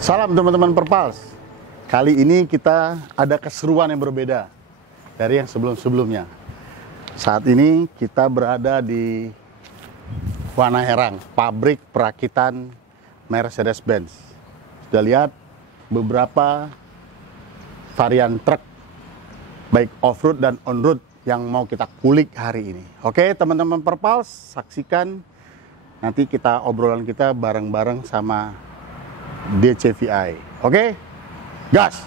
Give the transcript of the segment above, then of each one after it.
Salam teman-teman Perpals. Kali ini kita ada keseruan yang berbeda dari yang sebelum-sebelumnya. Saat ini kita berada di Wana Herang, pabrik perakitan Mercedes-Benz. Sudah lihat beberapa varian truk, baik off-road dan on-road yang mau kita kulik hari ini. Oke teman-teman Perpals, saksikan nanti kita obrolan kita bareng-bareng sama DCVI. Oke, gas.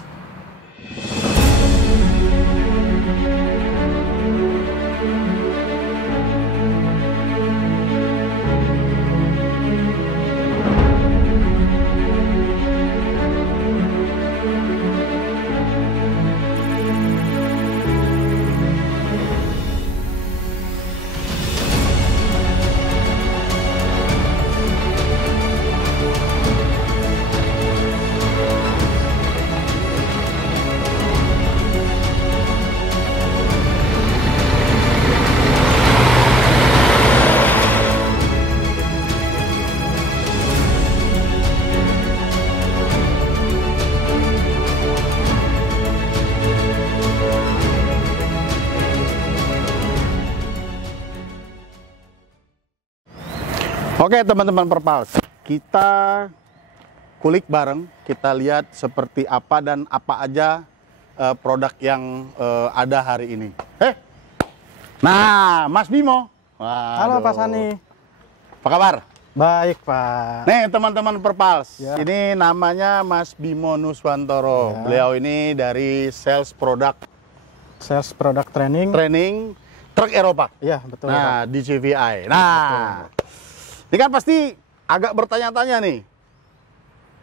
Oke teman-teman Perpals, kita kulik bareng, kita lihat seperti apa dan apa aja produk yang ada hari ini. Nah Mas Bimo. Waduh. Halo Pak Sani. Apa kabar? Baik Pak. Nih teman-teman Perpals, Ya. ini namanya Mas Bimo Nuswantoro. Ya. Beliau ini dari sales product Sales product training. truk Eropa. Iya betul. Nah Pak. di CVI. Nah. Ini kan pasti agak bertanya-tanya nih,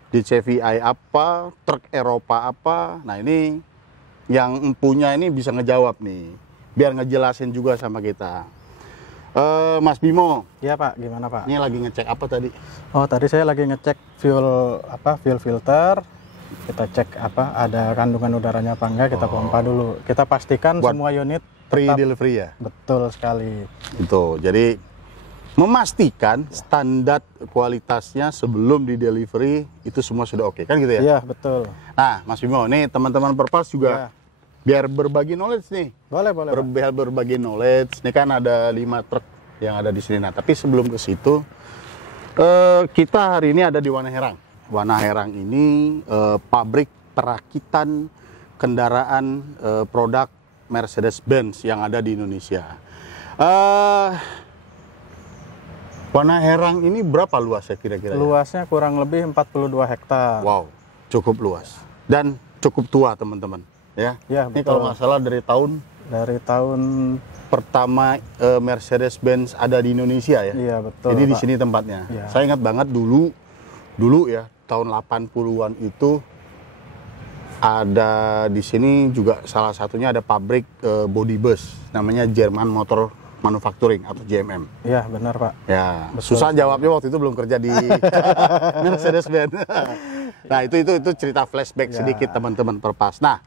di CVI apa, truk Eropa apa. Nah ini yang empunya ini bisa ngejawab nih, biar ngejelasin juga sama kita. Mas Bimo, Iya Pak, gimana Pak? ini lagi ngecek apa tadi? Oh tadi saya lagi ngecek fuel filter. Kita cek apa ada kandungan udaranya apa enggak, kita pompa dulu. Kita pastikan Buat semua unit Free tetap delivery ya? betul sekali. Itu, jadi memastikan standar kualitasnya sebelum di delivery itu semua sudah oke, kan gitu ya? Iya betul. Nah Mas Bimo, nih teman-teman Perpals juga biar berbagi knowledge nih. Boleh boleh. Pak. Berbagi knowledge. Ini kan ada 5 truk yang ada di sini. Nah, tapi sebelum ke situ, kita hari ini ada di Wana Herang. Wana Herang ini pabrik perakitan kendaraan produk Mercedes-Benz yang ada di Indonesia. Wana Herang ini berapa luasnya kira-kira? Luasnya kurang lebih 42 hektar. Wow, cukup luas dan cukup tua teman-teman. Ya. Ya, Ini betul. kalau nggak salah dari tahun pertama Mercedes-Benz ada di Indonesia ya. iya betul. Jadi di Pak. sini tempatnya. Iya. Saya ingat banget dulu ya tahun 80-an itu ada di sini juga salah satunya ada pabrik body bus namanya German Motor Manufacturing atau JMM. Iya benar Pak. Ya, Betul. susah jawabnya waktu itu belum kerja di Mercedes-Benz. Nah, itu cerita flashback Ya. sedikit teman-teman Perpals. Nah,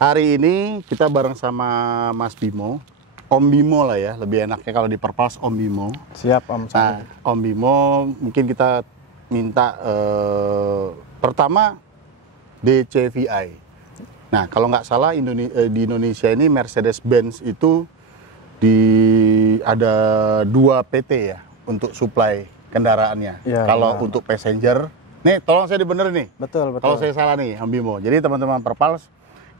hari ini kita bareng sama Mas Bimo. Om Bimo lah ya, lebih enaknya kalau di Perpals Om Bimo. Siap Om Sani. Nah, Om Bimo mungkin kita minta pertama DCVI. Nah, kalau nggak salah di Indonesia ini Mercedes-Benz itu ada 2 PT ya untuk supply kendaraannya. Ya, kalau benar. untuk passenger, nih tolong saya dibenerin nih. Betul betul. Kalau saya salah nih, Om Bimo. Jadi teman-teman Perpals,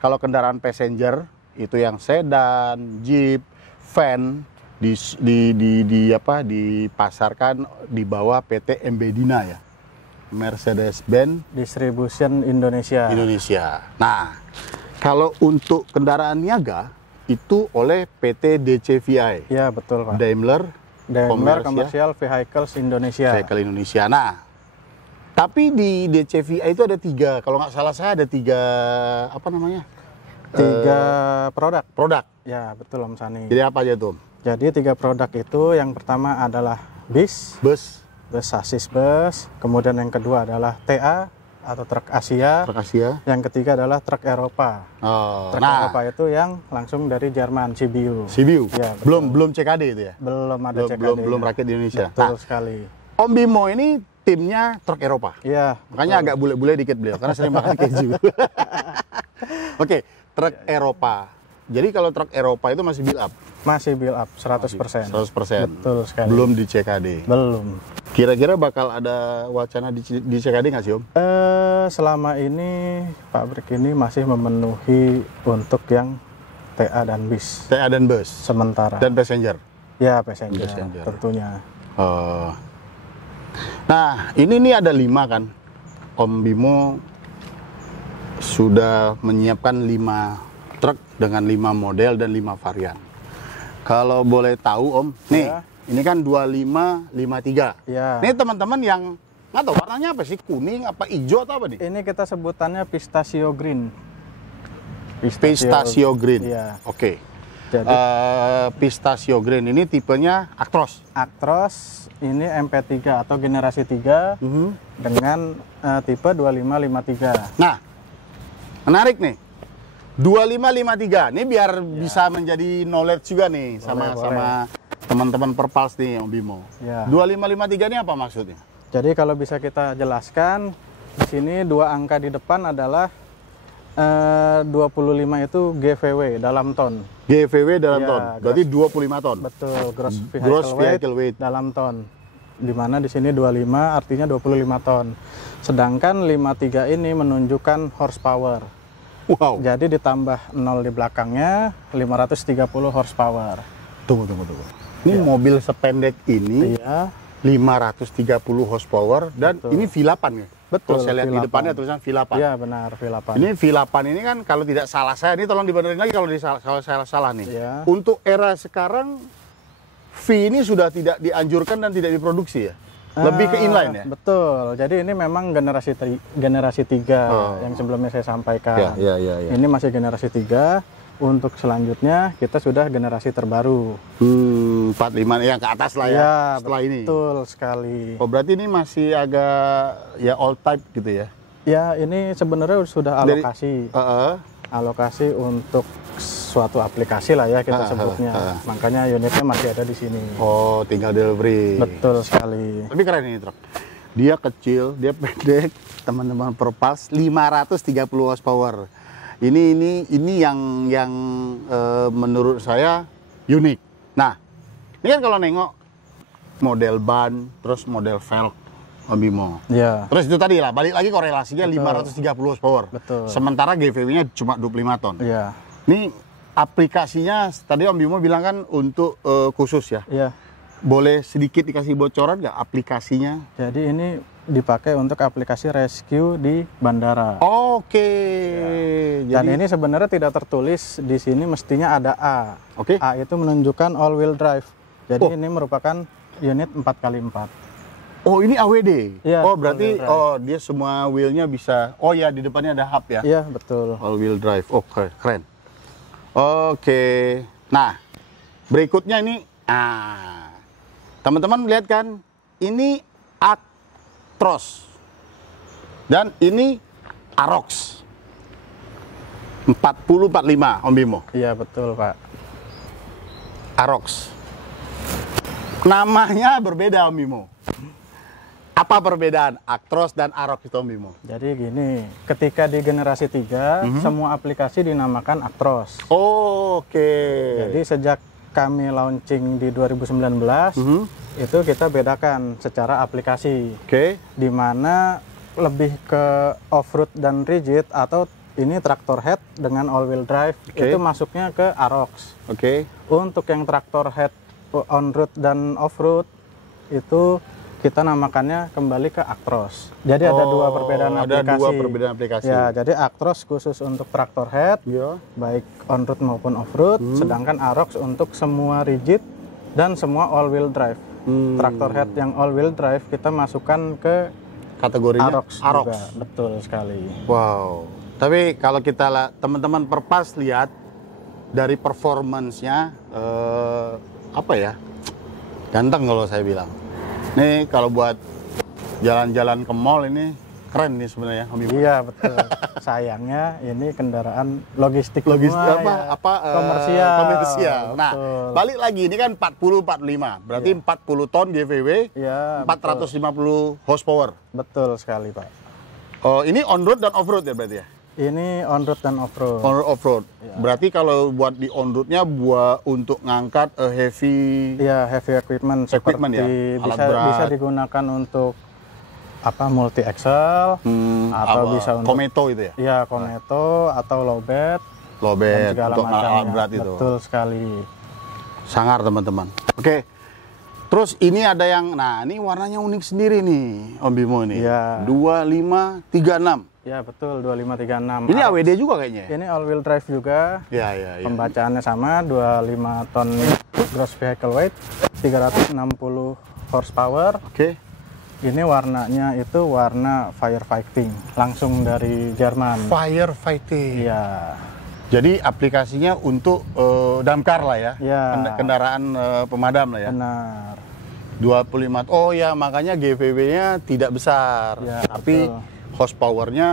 kalau kendaraan passenger itu yang sedan, jeep, van dipasarkan di bawah PT Mbedina ya. Mercedes-Benz Distribution Indonesia. Nah, kalau untuk kendaraan niaga itu oleh PT DCVI. Iya betul Pak. Daimler Commercial Vehicles Indonesia. Vehicle Indonesia. Nah, tapi di DCVI itu ada 3, kalau nggak salah saya ada 3 apa namanya? 3 produk. Produk. Ya betul Om Sani. Jadi apa aja tuh? Jadi 3 produk itu yang pertama adalah bis sasis bus. Kemudian yang kedua adalah TA atau truk Asia. Truk Asia. Yang ketiga adalah truk Eropa. Oh, Truk nah, Eropa itu yang langsung dari Jerman, Sibiu. Sibiu. Ya, betul. belum CKD itu ya? Belum ada CKD. Belum rakit di Indonesia. Betul Nah, sekali. Om Bimo ini timnya truk Eropa. Iya. Makanya agak bule-bule dikit beliau karena sering makan keju. Oke, truk Eropa. Jadi kalau truk Eropa itu masih build up. Masih build up 100%. 100%. Betul sekali. Belum di CKD. Belum. Kira-kira bakal ada wacana di CKD nggak sih Om? Selama ini pabrik ini masih memenuhi untuk yang TA dan bis. TA dan bus. Sementara. Dan passenger. Ya, passenger. Tentunya. Nah, ini nih ada 5 kan. Om Bimo sudah menyiapkan 5 truk dengan 5 model dan 5 varian. Kalau boleh tahu Om, nih, ya. Ini kan 2553. Ya. Nih teman-teman yang nggak tahu warnanya apa sih, kuning, apa hijau atau apa nih? Ini kita sebutannya pistachio green. Pistachio green. Iya. Oke. Jadi Pistachio green ini tipenya Actros. Actros ini MP3 atau generasi 3 dengan tipe 2553. Nah, menarik nih. 2553. Ini biar bisa menjadi knowledge juga nih sama teman-teman Perpals nih Om Bimo. Ya. 2553 ini apa maksudnya? Jadi kalau bisa kita jelaskan, di sini 2 angka di depan adalah 25 itu GVW dalam ton. GVW dalam Ya, ton. Berarti 25 ton. Betul, gross vehicle weight dalam ton. Di mana di sini 25 artinya 25 ton. Sedangkan 53 ini menunjukkan horsepower. Wow. Jadi ditambah 0 di belakangnya 530 horsepower. Tunggu. Ini mobil sependek ini Iya. 530 horsepower dan ini V8 ya? Betul. Kalau saya lihat di depannya tulisan V8. Iya benar, V8. Ini V8 ini kan kalau tidak salah saya, ini tolong dibenerin lagi kalau saya salah nih. Iya. Untuk era sekarang V ini sudah tidak dianjurkan dan tidak diproduksi ya? Lebih ke inline ya? Betul. Jadi ini memang generasi 3 yang sebelumnya saya sampaikan. Ya. Ini masih generasi 3. Untuk selanjutnya kita sudah generasi terbaru. 45 yang ke atas lah ya, setelah ini. Betul sekali. Oh berarti ini masih agak ya old type gitu ya? Ya ini sebenarnya sudah alokasi. Alokasi untuk suatu aplikasi lah ya kita sebutnya. Makanya unitnya masih ada di sini. Oh tinggal delivery. Betul sekali. Tapi keren ini truk. Dia kecil, dia pendek, teman-teman Perpals 530 horsepower. Ini yang menurut saya unik. Nah, ini kan kalau nengok model ban, terus model velg, Om Bimo. Ya. Terus itu tadi lah, balik lagi korelasinya 530 horsepower. Betul. Sementara GVW-nya cuma 25 ton. Iya. Ini aplikasinya tadi Om Bimo bilang kan untuk khusus ya. Iya. Boleh sedikit dikasih bocoran nggak aplikasinya? Jadi ini dipakai untuk aplikasi rescue di bandara. Oke. Dan ini sebenarnya tidak tertulis di sini, mestinya ada A. Oke. A itu menunjukkan all wheel drive. Jadi ini merupakan unit 4x4. Oh ini AWD. Ya, oh berarti dia semua wheelnya bisa. Oh ya di depannya ada hub ya. Iya betul. All wheel drive. Oh keren. Oke. Nah berikutnya ini. Teman-teman lihat kan, ini Actros dan ini Arox 4045 Om Bimo. Iya betul Pak. Arox. Namanya berbeda Om Bimo. Apa perbedaan Actros dan Arox itu Om Bimo? Jadi gini, ketika di generasi 3 semua aplikasi dinamakan Actros. Oke. Jadi sejak kami launching di 2019 itu kita bedakan secara aplikasi. Di mana lebih ke off-road dan rigid, atau ini traktor head dengan all-wheel drive itu masuknya ke Arox. Untuk yang traktor head on-road dan off-road itu kita namakannya kembali ke Actros. Jadi ada dua perbedaan aplikasi. Ya, jadi Actros khusus untuk traktor head, baik on-road maupun off-road, sedangkan Arox untuk semua rigid dan semua all-wheel drive. Traktor head yang all-wheel drive kita masukkan ke kategorinya Arox. Betul sekali. Wow. Tapi kalau kita teman-teman Perpals lihat dari performance-nya apa ya? Ganteng kalau saya bilang. Nih kalau buat jalan-jalan ke mall ini keren nih sebenarnya Om Bimo. Iya betul. Sayangnya ini kendaraan logistik Logistik semua, komersial. komersial. Nah, Betul. balik lagi ini kan 40-45. Berarti 40 ton GVW, Iya, 450 horsepower. betul sekali Pak. Oh, ini on road dan off road ya berarti ya? Ini on road dan off road. On road, off road. Iya. Berarti kalau buat di on roadnya buat untuk ngangkat heavy Iya, heavy equipment, Equipment ya, seperti alat bisa berat. bisa digunakan untuk multi axle atau bisa untuk Kometo itu ya? iya Kometo atau low bed Low dan bed segala untuk macamnya. alat berat itu. Betul sekali. Sangar teman-teman. Oke. Terus ini ada yang, nah ini warnanya unik sendiri nih Om Bimo ini. Iya. 2536. Ya betul 2536. Ini AWD juga kayaknya ya? Ini all wheel drive juga. Ya, ya, ya. Pembacaannya sama 25 ton gross vehicle weight, 360 horsepower. Oke. Ini warnanya itu warna firefighting, langsung dari Jerman. Firefighting. Iya. Jadi aplikasinya untuk damkar lah ya? Iya. Kendaraan pemadam lah ya? Benar. 25. Oh ya, makanya GVW-nya tidak besar. Ya, tapi betul. horsepower-nya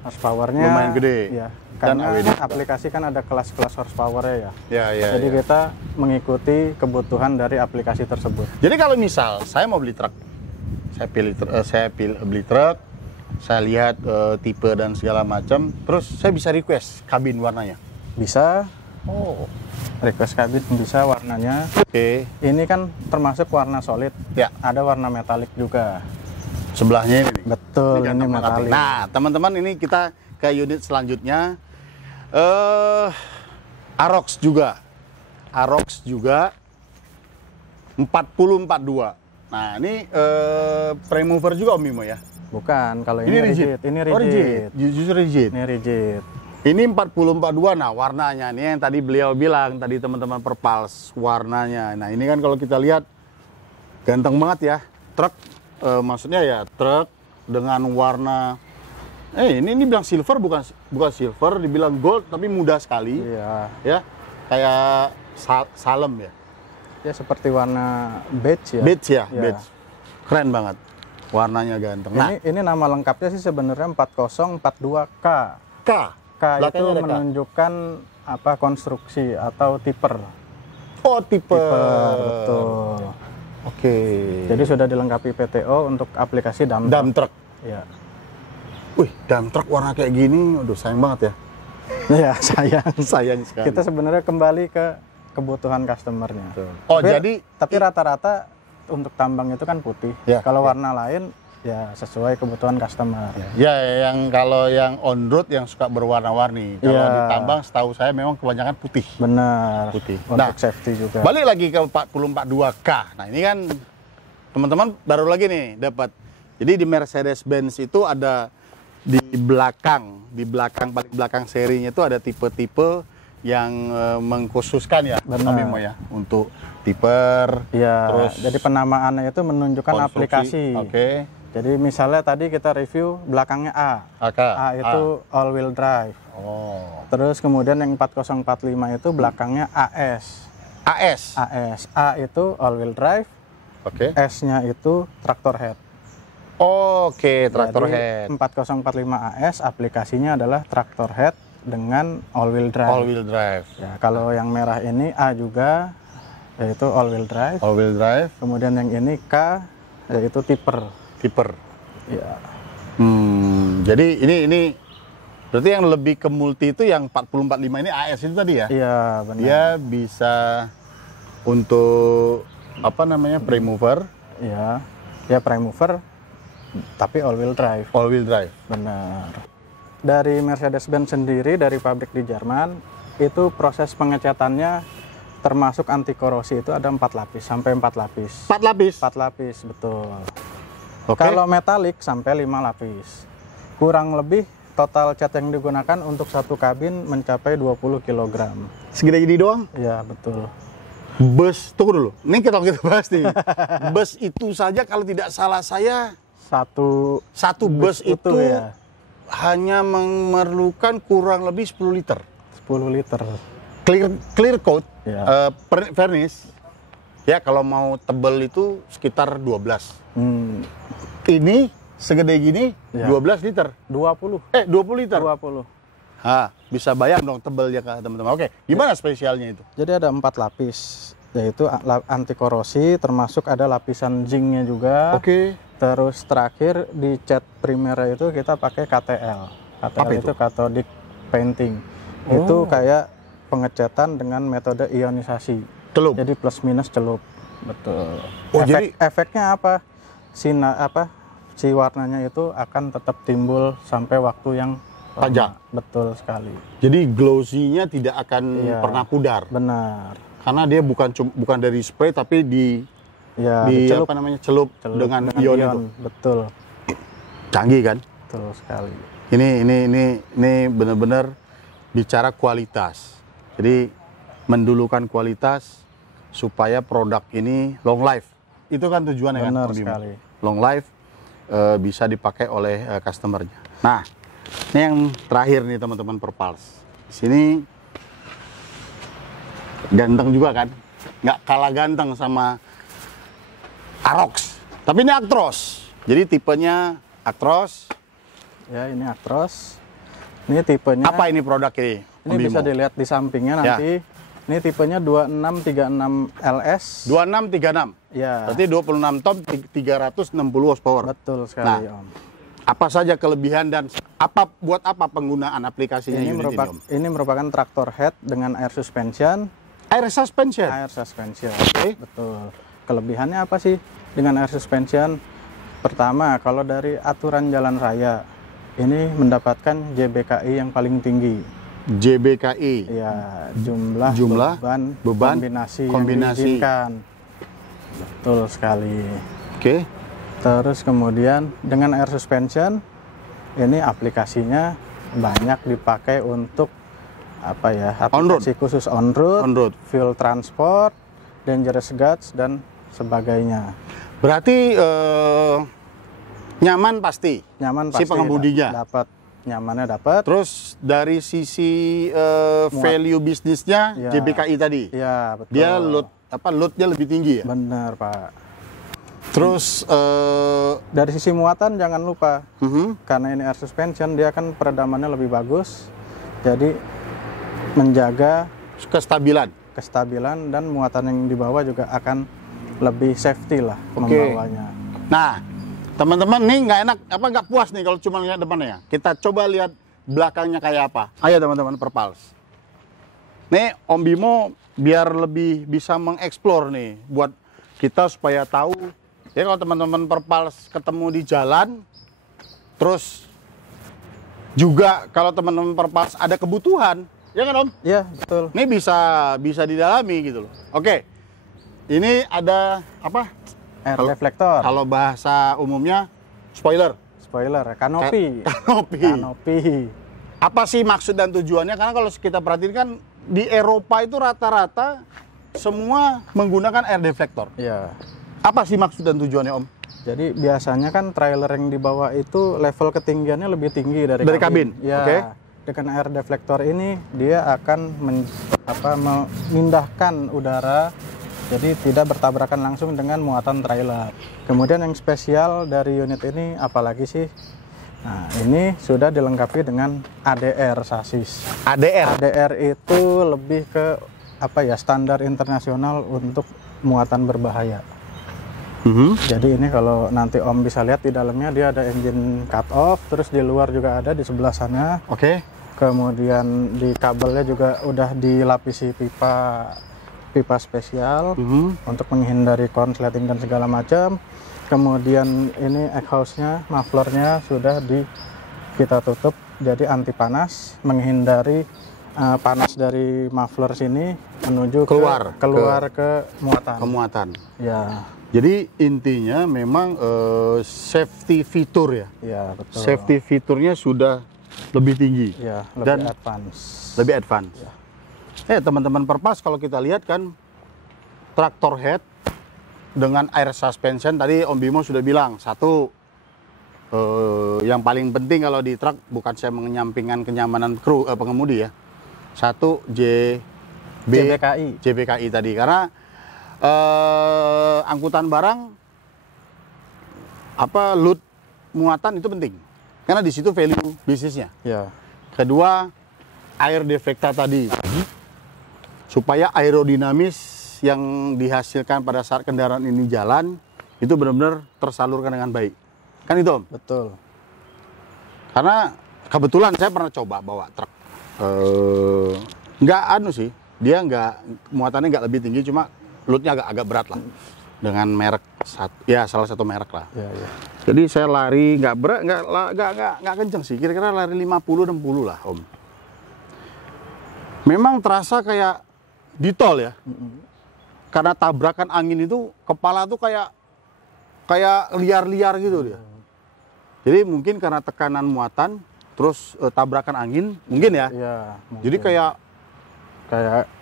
Horsepower-nya lumayan gede. Iya. Dan Karena AWD. aplikasi kan ada kelas-kelas horsepower-nya ya. ya, ya, Jadi ya. kita mengikuti kebutuhan dari aplikasi tersebut. Jadi kalau misal saya mau beli truk, saya beli truk, saya lihat tipe dan segala macam, terus saya bisa request kabin warnanya. Bisa Oh, request kabin, bisa warnanya. oke. Ini kan termasuk warna solid. Ya. Ada warna metalik juga. Sebelahnya ini. Betul, ini kantong metalik. Nah, teman-teman ini kita ke unit selanjutnya. Arox juga. Arox juga 4042. Nah, ini prime mover juga Om Bimo ya. Bukan, kalau ini, Ini rigid. rigid. Ini Oh, rigid. Justru rigid. Ini rigid. Ini 4042. Nah, warnanya ini yang tadi beliau bilang, tadi teman-teman perpals warnanya. Nah, ini kan kalau kita lihat ganteng banget ya. Truk maksudnya ya truk dengan warna ini bilang silver, bukan silver, dibilang gold tapi mudah sekali. Iya. Ya. Kayak salem ya. Ya seperti warna beige ya. Beige ya, Iya. beige. Keren banget. Warnanya ganteng. Nah, Ini nama lengkapnya sih sebenarnya 4042K. K. K itu Belakangnya ada K. menunjukkan konstruksi atau tipper. Oh, tipe. Tipper, betul. Oke. Jadi sudah dilengkapi PTO untuk aplikasi dump Dump truck. Ya. Wih, dump truck warna kayak gini, aduh sayang banget ya. Ya, sayang. Sayang sekali. Kita sebenarnya kembali ke kebutuhan customernya. Oh, jadi tapi rata-rata untuk tambang itu kan putih. Ya, Kalau ya. warna lain ya sesuai kebutuhan customer. ya yang kalau yang on road yang suka berwarna-warni. Kalau Iya. di tambang setahu saya memang kebanyakan putih. Benar. Putih. Untuk Nah, safety juga. Balik lagi ke 4042K. Nah, ini kan teman-teman baru lagi nih dapat. Jadi di Mercedes-Benz itu ada di belakang paling belakang serinya itu ada tipe-tipe yang mengkhususkan ya, Benar. Om Bimo ya, untuk tipper. Ya, terus jadi penamaannya itu menunjukkan konstruksi. aplikasi. Oke. Jadi misalnya tadi kita review belakangnya A. AK. A itu all wheel drive. Oh. Terus kemudian yang 4045 itu belakangnya AS. AS. AS. A itu all wheel drive, Oke. S-nya itu tractor head. Oke, traktor Jadi, head. 4045 AS aplikasinya adalah tractor head dengan all wheel drive. All wheel drive. Ya, kalau yang merah ini A juga yaitu all wheel drive. All wheel drive, Kemudian yang ini K yaitu tipper. tipper. Ya. Jadi ini berarti yang lebih ke multi itu yang 4045 ini AS itu tadi ya? Iya, benar. Dia bisa untuk apa namanya prime mover, Iya. Ya prime mover tapi all wheel drive. all wheel drive. Benar. Dari Mercedes-Benz sendiri dari pabrik di Jerman itu proses pengecatannya termasuk anti korosi itu ada 4 lapis sampai 4 lapis. 4 lapis. 4 lapis betul. Oke. Kalau metalik sampai 5 lapis. Kurang lebih total cat yang digunakan untuk satu kabin mencapai 20 kg. Segini-gini doang. Ya betul. Bus, tunggu dulu. Ini kita bahas nih. Bus itu saja kalau tidak salah saya satu bus itu ya hanya memerlukan kurang lebih 10 liter. 10 liter. Clear coat, Ya. varnish. Ya kalau mau tebel itu sekitar 12. Hmm. Ini segede gini, Ya. 12 liter. 20. 20 liter. 20. Bisa bayang dong tebelnya teman-teman. Oke, gimana spesialnya itu? Jadi ada 4 lapis, yaitu anti korosi, termasuk ada lapisan zincnya juga. Oke. Terus terakhir di cat primer itu kita pakai KTL. KTL Apa itu? itu cathodic painting. Itu kayak pengecatan dengan metode ionisasi. Celup. Jadi plus minus celup. Betul. Jadi Efeknya apa? Si warnanya itu akan tetap timbul sampai waktu yang tajam. Betul sekali. Jadi glossy-nya tidak akan Iya. pernah pudar. Benar. Karena dia bukan dari spray tapi Dicelup apa namanya celup dengan ion itu. Betul. Canggih kan? Betul sekali. Ini benar-benar bicara kualitas. Jadi mendulukan kualitas supaya produk ini long life. Itu kan tujuannya kan? Benar Om Bimo? sekali. Long life bisa dipakai oleh customer-nya. Nah, ini yang terakhir nih teman-teman Perpals. Di sini ganteng juga kan? Nggak kalah ganteng sama Arox. Tapi ini Actros. Jadi tipenya Actros. Ya, ini Actros. Ini tipenya. Apa ini produk ini? Ini Om bisa Bimo? dilihat di sampingnya Ya. nanti. Ini tipenya 2636 LS. 2636. Ya. Berarti 26 ton 360 horsepower. Betul sekali, Nah, Om. Apa saja kelebihan dan buat apa penggunaan aplikasinya Ini unit merupakan ini, Om? ini merupakan traktor head dengan air suspension. Air suspension. Air suspension. Oke. Betul. Kelebihannya apa sih dengan air suspension? Pertama, kalau dari aturan jalan raya, ini mendapatkan JBKI yang paling tinggi. JBKI. Ya, jumlah beban, kombinasi yang kombinasi. diizinkan. Betul sekali. Oke. Terus kemudian dengan air suspension, ini aplikasinya banyak dipakai untuk apa ya? Aplikasi khusus on-road, fuel transport, dangerous goods dan sebagainya. Berarti nyaman pasti. Nyaman pasti. Si pengemudinya. Dapat nyamannya dapat. Terus dari sisi value bisnisnya Ya. JBKI tadi. Iya, betul. Dia loadnya lebih tinggi ya. Benar, Pak. Terus Dari sisi muatan jangan lupa, karena ini air suspension, dia kan peredamannya lebih bagus, jadi menjaga kestabilan. dan muatan yang dibawa juga akan lebih safety lah membawanya. Nah, teman-teman nih nggak puas nih kalau cuma lihat depannya. Kita coba lihat belakangnya kayak apa. Ayo teman-teman Perpals. Nih Om Bimo biar lebih bisa mengeksplor nih buat kita supaya tahu. Ya kalau teman-teman Perpals ketemu di jalan, terus juga kalau teman-teman Perpals ada kebutuhan, ya kan Om? Iya, betul. Ini bisa didalami gitu loh. Oke, ini ada apa? Air deflector. Kalau bahasa umumnya spoiler. Spoiler, kanopi. Kanopi. Apa sih maksud dan tujuannya? Karena kalau kita perhatiin kan di Eropa itu rata-rata semua menggunakan air deflector. Iya. Apa sih maksud dan tujuannya Om? Jadi biasanya kan trailer yang dibawa itu level ketinggiannya lebih tinggi dari kabin. Ya. Oke. Dengan air deflector ini dia akan memindahkan udara, jadi tidak bertabrakan langsung dengan muatan trailer. Kemudian yang spesial dari unit ini apalagi sih? Nah, ini sudah dilengkapi dengan ADR sasis. ADR itu lebih ke standar internasional untuk muatan berbahaya. Jadi ini kalau nanti Om bisa lihat di dalamnya dia ada engine cut off, terus di luar juga ada di sebelah sana. Oke. Kemudian di kabelnya juga udah dilapisi pipa spesial untuk menghindari konsleting dan segala macam. Kemudian ini exhaust-nya, mufflernya sudah kita tutup jadi anti panas, menghindari panas dari muffler sini menuju keluar ke muatan. Ya. Jadi intinya memang safety fitur ya. Ya, betul. Safety fiturnya sudah lebih tinggi. Ya, lebih dan advance. Lebih advance. Ya. Teman-teman Perpas kalau kita lihat kan traktor head dengan air suspension tadi Om Bimo sudah bilang satu yang paling penting kalau di truk bukan saya menyampingkan kenyamanan kru pengemudi ya. Satu JBKI tadi karena angkutan barang load muatan itu penting. Karena di situ value bisnisnya. Ya. Kedua, air defekta tadi. Supaya aerodinamis yang dihasilkan pada saat kendaraan ini jalan, itu benar-benar tersalurkan dengan baik. Kan itu, Om? Betul. Karena kebetulan saya pernah coba bawa truk. Nggak anu sih, dia muatannya nggak lebih tinggi, cuma loadnya agak berat lah. Dengan merek, salah satu merek lah. Ya, ya. Jadi saya lari nggak berat, nggak kenceng sih. Kira-kira lari 50-60 lah, Om. Memang terasa kayak di tol ya. Karena tabrakan angin itu kepala tuh kayak liar-liar gitu dia. Jadi mungkin karena tekanan muatan, terus tabrakan angin, mungkin ya. Iya. Jadi kayak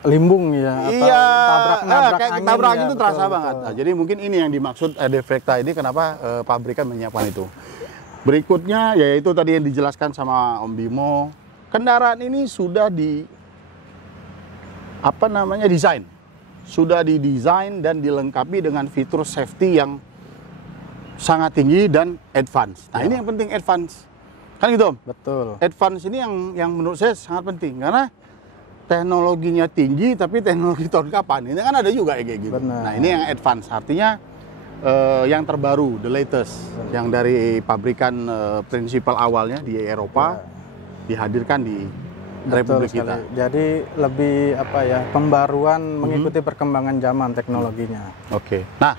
limbung ya. Iya. Tabrak Kayak angin, tabrak ya, angin itu terasa betul, banget. betul. Nah, jadi mungkin ini yang dimaksud defekta ini kenapa pabrikan menyiapkan itu. Berikutnya yaitu tadi yang dijelaskan sama Om Bimo, kendaraan ini sudah desain. Sudah didesain dan dilengkapi dengan fitur safety yang sangat tinggi dan advance. Nah, ini yang penting, advance. Kan gitu, Om? Betul. Advance ini yang menurut saya sangat penting karena teknologinya tinggi tapi teknologi tahun kapan? Ini kan ada juga kayak gitu. Benar. Nah, ini yang advance, artinya yang terbaru, the latest, yang dari pabrikan prinsipal awalnya di Eropa dihadirkan di Republik sekali. kita. Jadi lebih pembaruan mengikuti perkembangan zaman teknologinya. Oke. Nah,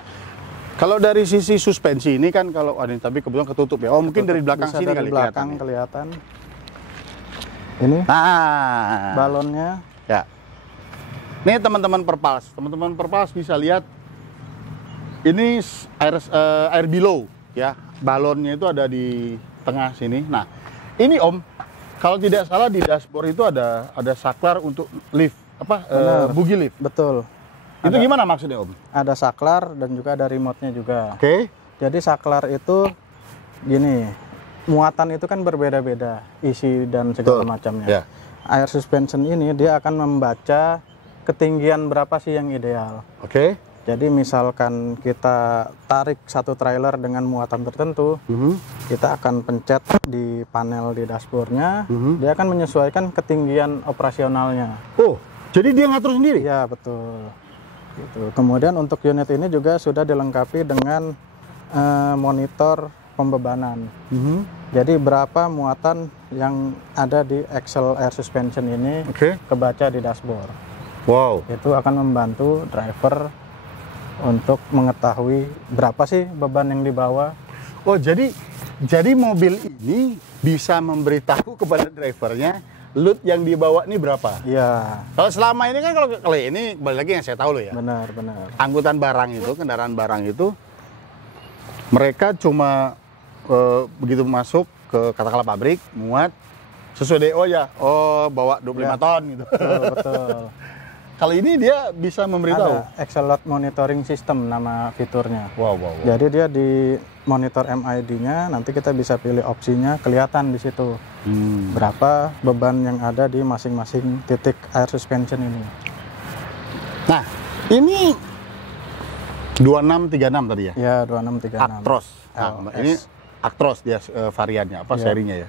kalau dari sisi suspensi ini kan tapi kebetulan ketutup ya. Oh, mungkin dari belakang Bisa sini dari kali belakang kelihatan. Ini Nah, balonnya. ya. Ini teman-teman Perpals bisa lihat ini air below ya. Balonnya itu ada di tengah sini. Nah, ini Om, kalau tidak salah di dashboard itu ada saklar untuk lift, buggy lift. Betul. Itu gimana maksudnya, Om? Ada saklar dan juga ada remote-nya juga. Oke. Jadi saklar itu gini, muatan itu kan berbeda-beda isi dan segala macamnya. Ya. Air suspension ini dia akan membaca ketinggian berapa sih yang ideal. Oke. Jadi misalkan kita tarik satu trailer dengan muatan tertentu, kita akan pencet di panel di dashboardnya, dia akan menyesuaikan ketinggian operasionalnya. Oh, jadi dia ngatur sendiri? Ya, betul. Gitu. Kemudian untuk unit ini juga sudah dilengkapi dengan monitor pembebanan. Jadi berapa muatan yang ada di axle air suspension ini kebaca di dashboard. Wow. Itu akan membantu driver untuk mengetahui berapa sih beban yang dibawa. Oh, jadi mobil ini bisa memberitahu kepada drivernya load yang dibawa ini berapa? Iya. Kalau selama ini kan kalau ini kembali lagi yang saya tahu loh ya. Benar. Angkutan barang itu, kendaraan barang itu mereka cuma begitu masuk ke katakanlah pabrik, muat sesuai DO aja. Oh, bawa 25 ton gitu. Betul. Kali ini dia bisa memberitahu. Ada axle load monitoring system nama fiturnya. Wow. Jadi dia di monitor MID-nya, nanti kita bisa pilih opsinya, kelihatan di situ berapa beban yang ada di masing-masing titik air suspension ini. Nah, ini 2636 tadi ya? Ya, 2636. Actros. Nah, ini Actros dia variannya, serinya ya.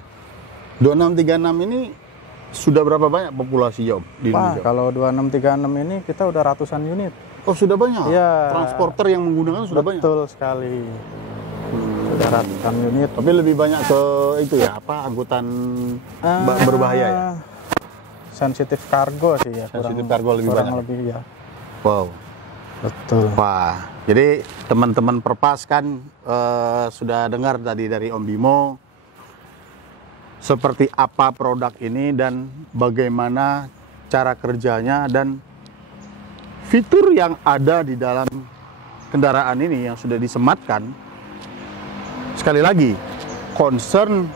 2636 ini sudah berapa banyak populasinya, Om, di Indonesia? Kalau 2636 ini kita udah ratusan unit. Oh, sudah banyak? Ya. Transporter yang menggunakan sudah banyak? Betul sekali. Sudah ratusan unit. Tapi lebih banyak ke itu ya, angkutan berbahaya ya? Sensitif kargo sih ya. Sensitif kargo lebih kurang banyak? lebih ya. Wow. Betul. Wah, jadi teman-teman Perpas kan sudah dengar tadi dari Om Bimo seperti apa produk ini dan bagaimana cara kerjanya dan fitur yang ada di dalam kendaraan ini yang sudah disematkan. Sekali lagi, concern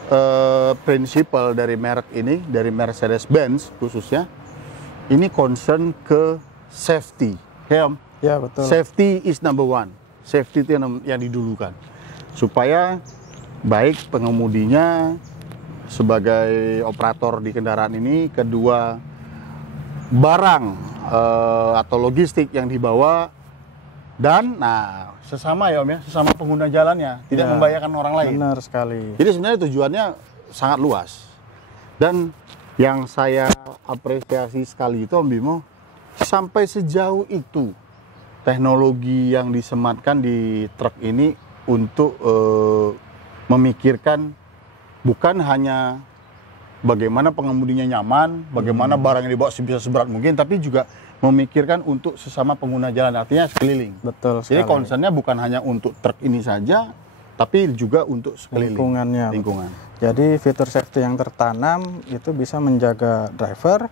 prinsipal dari merek ini, dari Mercedes-Benz khususnya, ini concern ke safety. Ya, Om? Ya, betul. Safety is number one. Safety itu yang didulukan. Supaya baik pengemudinya sebagai operator di kendaraan ini, kedua barang atau logistik yang dibawa Dan nah sesama ya Om ya, sesama pengguna jalannya, tidak membahayakan orang lain. Benar sekali. Jadi sebenarnya tujuannya sangat luas. Dan yang saya apresiasi sekali itu Om Bimo, sampai sejauh itu teknologi yang disematkan di truk ini untuk memikirkan bukan hanya bagaimana pengemudinya nyaman, bagaimana barang yang dibawa bisa seberat mungkin, tapi juga memikirkan untuk sesama pengguna jalan, artinya sekeliling. Betul sekali. Jadi concernnya bukan hanya untuk truk ini saja, tapi juga untuk sekeliling. Lingkungan. Jadi fitur safety yang tertanam itu bisa menjaga driver,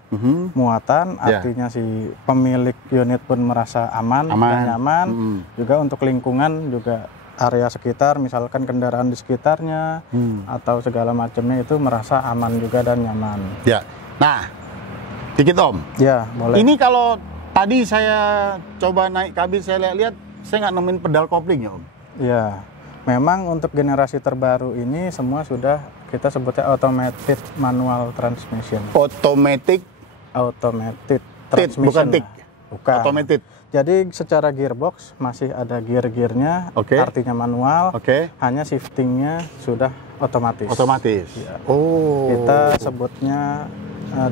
muatan, artinya si pemilik unit pun merasa aman. Dan nyaman. Juga untuk lingkungan, juga area sekitar, misalkan kendaraan di sekitarnya atau segala macamnya itu merasa aman juga dan nyaman. Ya. Nah, dikit Om. Ya, boleh. Ini kalau tadi saya coba naik kabin, saya lihat saya nggak nemuin pedal kopling ya Om. Ya, memang untuk generasi terbaru ini semua sudah kita sebutnya automated manual transmission. Automatic transmission. Bukan tik. Bukan. Automated. Jadi secara gearbox masih ada gear-gearnya, artinya manual. Hanya shiftingnya sudah otomatis. Ya. Oh. Kita sebutnya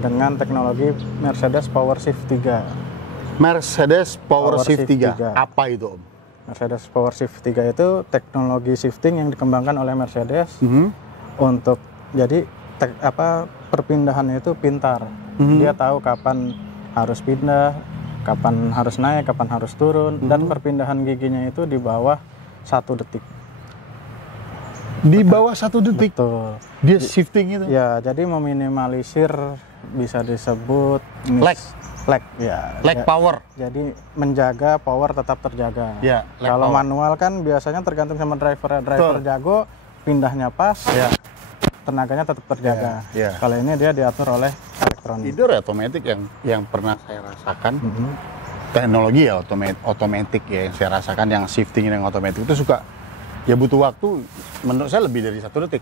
dengan teknologi Mercedes Power Shift 3. Mercedes Power Shift 3. Apa itu Om? Mercedes Power Shift 3 itu teknologi shifting yang dikembangkan oleh Mercedes untuk jadi perpindahannya itu pintar. Dia tahu kapan harus pindah, kapan harus naik, kapan harus turun, dan perpindahan giginya itu di bawah 1 detik. Di bawah 1 detik? Betul. Dia shifting itu? Ya, jadi meminimalisir bisa disebut lag power. Jadi menjaga power tetap terjaga. Ya, kalau manual kan biasanya tergantung sama driver jago, pindahnya pas, tenaganya tetap terjaga. Kalau ini dia diatur oleh elektronik. Itu otomatis yang pernah saya rasakan. Teknologi ya otomatis ya yang saya rasakan, yang shifting yang otomatis itu suka ya butuh waktu menurut saya lebih dari 1 detik.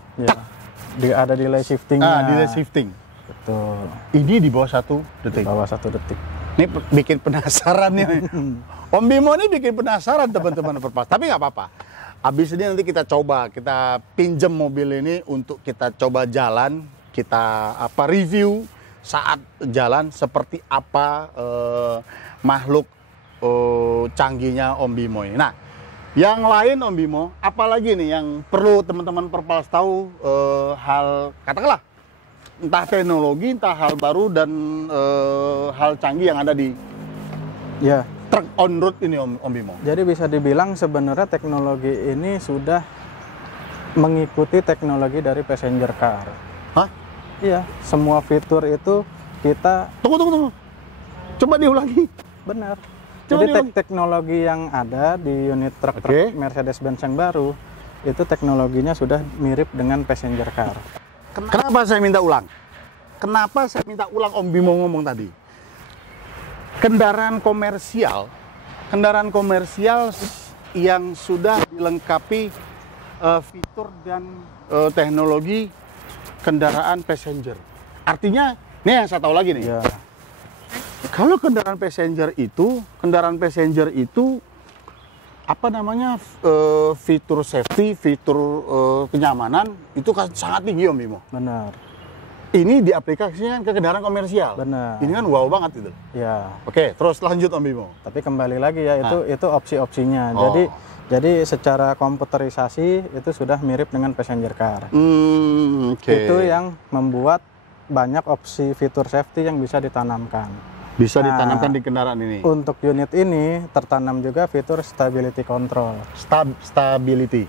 Ada delay shiftingnya. Delay shifting. Betul. Ini di bawah 1 detik. Di bawah 1 detik. Ini bikin penasaran nih. Om Bimo ini bikin penasaran teman-teman perpas. Tapi nggak apa-apa. Habis ini nanti kita pinjam mobil ini untuk kita coba jalan, kita review saat jalan seperti apa makhluk canggihnya Om Bimo ini. Nah, yang lain Om Bimo, apalagi nih yang perlu teman-teman perpals tahu hal katakanlah entah teknologi, entah hal baru dan hal canggih yang ada di truk on road ini Om Bimo. Jadi bisa dibilang sebenarnya teknologi ini sudah mengikuti teknologi dari passenger car. Hah? Iya, semua fitur itu kita... Tunggu. Coba diulangi. Benar. Jadi teknologi yang ada di unit truk Mercedes-Benz yang baru, itu teknologinya sudah mirip dengan passenger car. Kenapa saya minta ulang? Kenapa saya minta ulang Om Bimo ngomong tadi? Kendaraan komersial yang sudah dilengkapi fitur dan teknologi kendaraan passenger. Artinya, ini yang saya tahu lagi nih. Kalau kendaraan passenger itu fitur safety, fitur kenyamanan itu kan sangat tinggi Om Bimo. Benar. Ini diaplikasikan ke kendaraan komersial. Benar. Ini kan wow banget itu. Ya. Oke, terus lanjut Om Bimo. Tapi kembali lagi ya, itu opsi-opsinya. Jadi secara komputerisasi itu sudah mirip dengan passenger car. Itu yang membuat banyak opsi fitur safety yang bisa ditanamkan. Bisa ditanamkan di kendaraan ini. Untuk unit ini tertanam juga fitur stability control. Stability.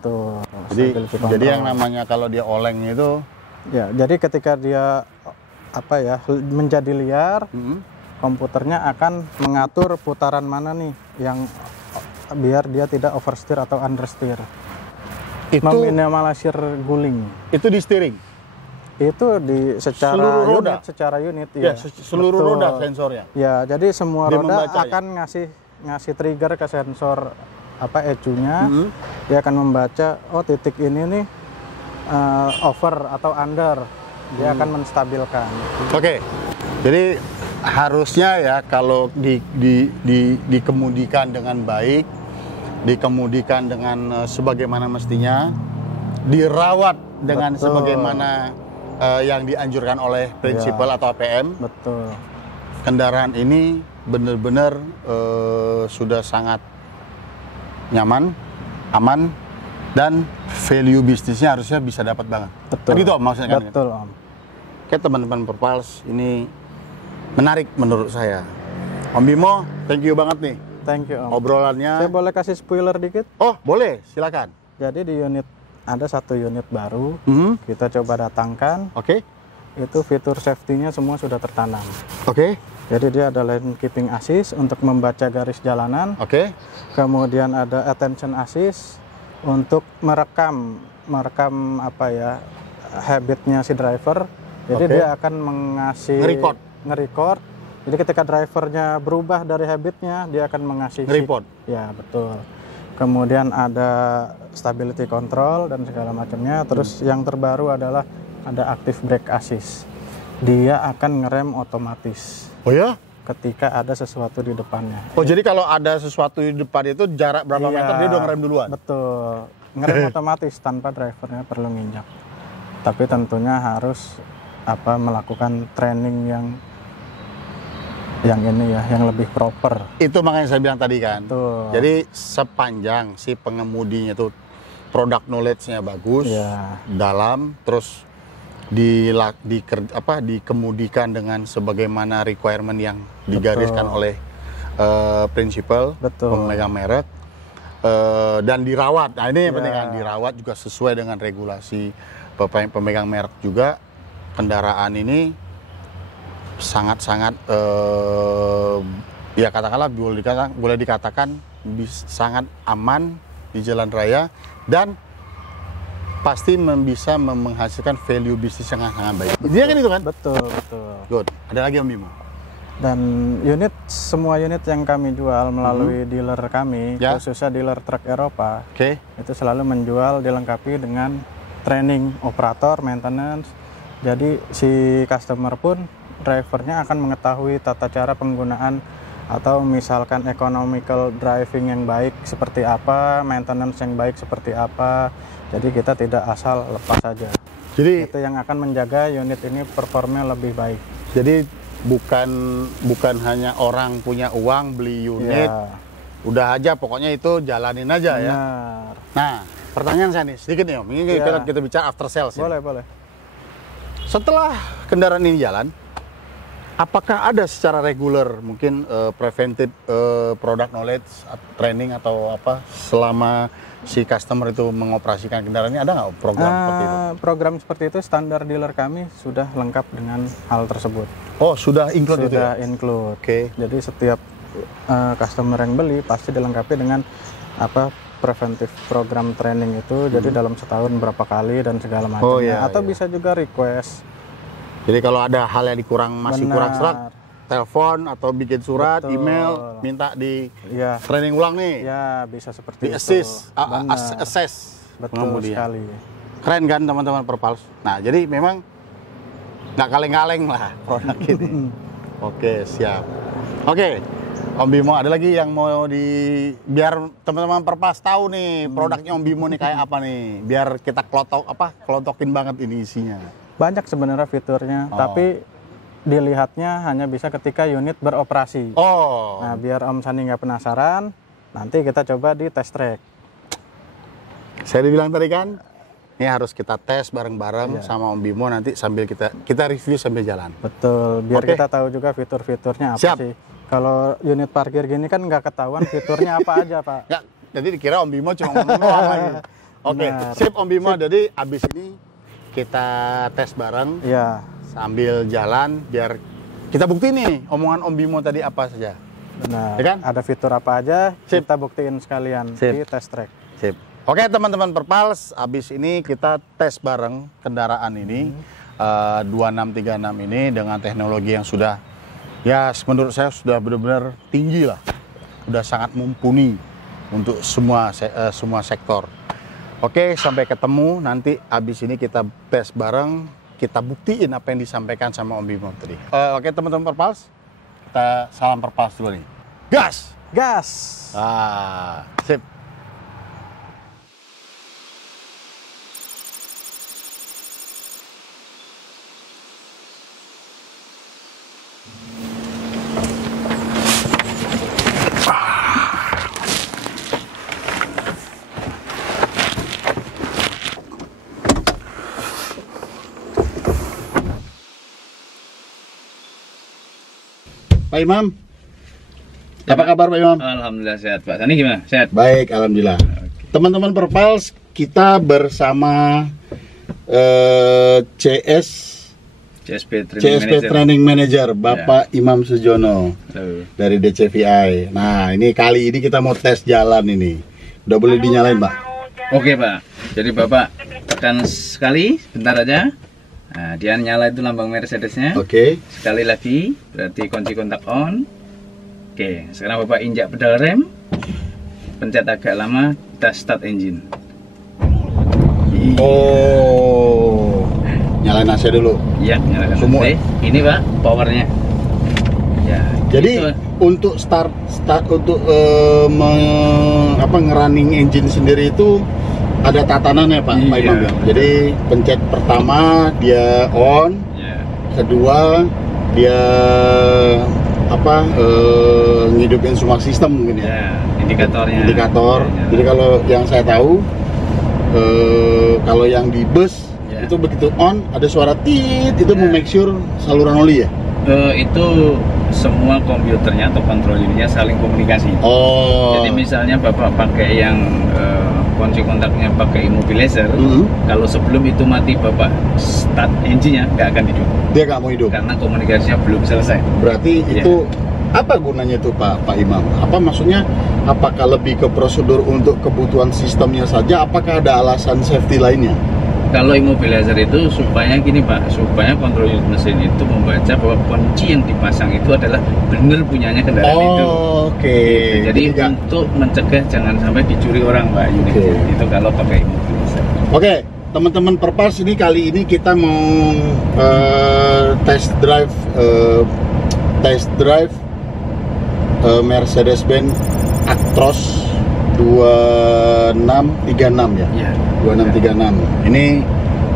Tuh. Jadi yang namanya kalau dia oleng itu. Ya, jadi ketika dia menjadi liar, komputernya akan mengatur putaran mana nih yang biar dia tidak oversteer atau understeer. Itu meminimalisir guling. Itu di steering. Itu secara unit ya. Seluruh roda sensornya. Ya, jadi semua roda akan ngasih trigger ke sensor ECU-nya. Dia akan membaca titik ini nih over atau under. Dia akan menstabilkan. Oke. Jadi harusnya ya kalau dikemudikan dengan baik, dikemudikan dengan sebagaimana mestinya, dirawat dengan Betul. sebagaimana yang dianjurkan oleh prinsipal atau APM. Betul. Kendaraan ini benar-benar sudah sangat nyaman, aman, dan value bisnisnya harusnya bisa dapat banget. Betul. Gitu Om maksudnya kan? Betul Om. Oke teman-teman Perpals, ini menarik menurut saya. Om Bimo, thank you banget nih. Thank you Om. Obrolannya. Saya boleh kasih spoiler dikit? Oh boleh, silakan. Jadi di unit ada satu unit baru, Mhm. kita coba datangkan. Oke, Itu fitur safety-nya semua sudah tertanam. oke, Jadi dia ada lane keeping assist untuk membaca garis jalanan. oke. Kemudian ada attention assist untuk merekam apa ya, habitnya si driver. Jadi Oke. dia akan mengasih nge-record. Jadi ketika drivernya berubah dari habitnya, dia akan mengasih Nge-report. Ya, betul. Kemudian ada stability control dan segala macamnya. Terus yang terbaru adalah ada active brake assist. Dia akan ngerem otomatis Oh ya? ketika ada sesuatu di depannya. Oh jadi kalau ada sesuatu di depan itu jarak berapa Iya, meter dia udah ngerem duluan? Betul. Ngerem otomatis tanpa drivernya perlu nginjak. Tapi tentunya harus melakukan training yang ini ya, yang lebih proper. Itu makanya saya bilang tadi kan. Betul. Jadi sepanjang si pengemudinya itu product knowledge-nya bagus, Ya. dalam, terus dikemudikan dengan sebagaimana requirement yang digariskan oleh prinsipal Betul. pemegang merek, dan dirawat. Nah ini yang penting kan, dirawat juga sesuai dengan regulasi pemegang merek juga. Kendaraan ini sangat-sangat ya katakanlah boleh dikatakan sangat aman di jalan raya dan pasti bisa menghasilkan value bisnis yang sangat baik. Dia kan itu kan? Betul, betul. Good. Ada lagi Om Bimo? Dan semua unit yang kami jual melalui dealer kami, Ya. khususnya dealer truk Eropa, Oke. itu selalu menjual dilengkapi dengan training operator, maintenance. Jadi si customer pun, drivernya akan mengetahui tata cara penggunaan atau misalkan economical driving yang baik seperti apa, maintenance yang baik seperti apa. Jadi kita tidak asal lepas saja. Jadi Itu yang akan menjaga unit ini performnya lebih baik. jadi bukan hanya orang punya uang beli unit, Ya, udah aja pokoknya itu jalanin aja ya. benar. Nah, pertanyaan saya nih sedikit nih Om. Ini Ya. kita bicara after sales. Ya. Boleh. Setelah kendaraan ini jalan, apakah ada secara reguler mungkin preventive product knowledge training atau apa selama si customer itu mengoperasikan kendaraan ini, ada nggak program seperti itu? Program seperti itu standar dealer kami sudah lengkap dengan hal tersebut. Oh sudah include itu ya? Sudah include. Oke. Jadi setiap customer yang beli pasti dilengkapi dengan preventif program training itu. Jadi dalam setahun berapa kali dan segala macamnya. Oh, iya, Atau iya. bisa juga request. Jadi kalau ada hal yang masih Benar. kurang serak, telepon atau bikin surat, Betul. email, minta di Ya, training ulang nih, ya bisa seperti di itu. assist, Benar. assess Betul pengemudi. sekali. Keren kan teman-teman Perpals. Nah jadi memang nggak kaleng-kaleng lah produk ini. Oke siap. Oke Om Bimo, ada lagi yang mau biar teman-teman Perpals tahu nih produknya Om Bimo nih kayak apa nih, biar kita kelontokin banget ini isinya. Banyak sebenarnya fiturnya, tapi dilihatnya hanya bisa ketika unit beroperasi. Oh, Nah, biar Om Sani nggak penasaran, nanti kita coba di test track. saya dibilang tadi kan, ini harus kita tes bareng-bareng sama Om Bimo, nanti sambil kita review sambil jalan. Betul, biar Oke. kita tahu juga fitur-fiturnya apa Siap. sih. Kalau unit parkir gini kan nggak ketahuan fiturnya apa aja, Pak. Nggak, jadi dikira Om Bimo cuma ngomong doang lagi. Oke, Benar. sip Om Bimo. Jadi abis ini kita tes bareng Iya, sambil jalan biar kita bukti nih omongan Om Bimo tadi apa saja. benar. Ya kan? Ada fitur apa aja, Sip. kita buktiin sekalian Sip. di test track. Sip. Oke teman-teman Perpals, abis ini kita tes bareng kendaraan ini 2636 ini dengan teknologi yang sudah ya menurut saya sudah benar-benar tinggi lah, sudah sangat mumpuni untuk semua sektor. Oke, sampai ketemu nanti abis ini kita tes bareng, kita buktiin apa yang disampaikan sama Om Bimo tadi. Oke teman-teman Perpals, kita salam perpas dulu nih. Gas! Gas! Ah, sip. Pak Imam, apa kabar Pak Imam? Alhamdulillah sehat Pak. Tani gimana? Sehat? Baik, alhamdulillah. Teman-teman Perpals, kita bersama CSP Training Manager Bapak Imam Sujono dari DCVI. Nah, ini kali ini kita mau tes jalan ini. Udah boleh dinyalain, Pak? Oke Pak. Jadi Bapak tekan sekali, bentar aja. Nah, dia nyala itu lambang Mercedesnya. Oke. Sekali lagi, berarti kunci kontak on. Oke, sekarang Bapak injak pedal rem. Pencet agak lama, kita start engine. Oh, nyalain AC dulu. Iya, nyalakan Semua. AC. Ini Pak, powernya. Ya. Jadi itu. untuk start untuk ngerunning engine sendiri itu ada tatanannya Pak, Pak Imam ya. Jadi pencet pertama dia on, kedua dia ngidupin semua sistem mungkin ya. Indikatornya. Indikator. Jadi kalau yang saya tahu kalau yang di bus itu begitu on ada suara tit itu mau make sure saluran oli ya. Itu semua komputernya atau kontrol unitnya saling komunikasi. Oh. Jadi misalnya Bapak pakai yang kunci kontaknya pakai immobilizer, kalau sebelum itu mati Bapak start engine-nya nggak akan hidup. Dia nggak mau hidup. Karena komunikasinya belum selesai. Berarti itu apa gunanya itu Pak Imam? Apa maksudnya? Apakah lebih ke prosedur untuk kebutuhan sistemnya saja? Apakah ada alasan safety lainnya? Kalau immobilizer itu supaya gini Pak, supaya kontrol unit mesin itu membaca bahwa kunci yang dipasang itu adalah benar punyanya kendaraan itu. Oke. Jadi untuk mencegah jangan sampai dicuri orang Pak unit itu kalau pakai immobilizer. Oke, teman-teman Perpals, ini kali ini kita mau test drive Mercedes-Benz Actros 2636 ya. Iya. 2636. Ini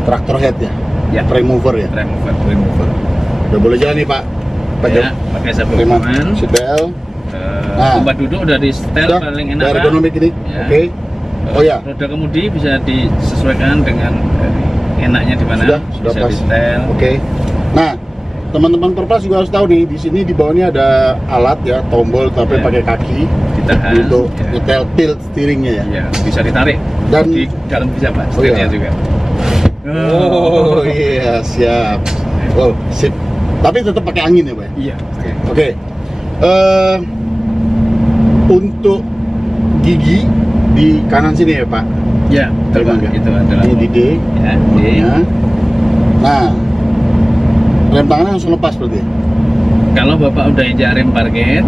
traktor head ya. Ya. Prime mover ya. Prime mover. Udah boleh jalan nih Pak. Ya, pakai sabuk pengaman. Seat belt. Tempat duduk udah di setel paling enak. Ergonomik ini. Ya. Oke. Oh ya. Roda kemudi bisa disesuaikan dengan enaknya di mana. Sudah bisa pas. di setel. Oke. Nah, teman-teman Perpals juga harus tahu nih, di sini di bawahnya ada alat ya, tombol tapi pakai kaki ditahan untuk nyetel tilt steeringnya ya. Iya, bisa ditarik. Dan di dalam bisa Pak, setirnya juga. Oh iya, siap. Oh, sip. Tapi tetap pakai angin ya, Pak? Iya. Oke. Untuk gigi di kanan sini ya, Pak? Iya, betul Pak. Itu adalah ini di D. Ya, D. Nah, rem tangannya langsung lepas berarti? Kalau Bapak udah injak rem parkir,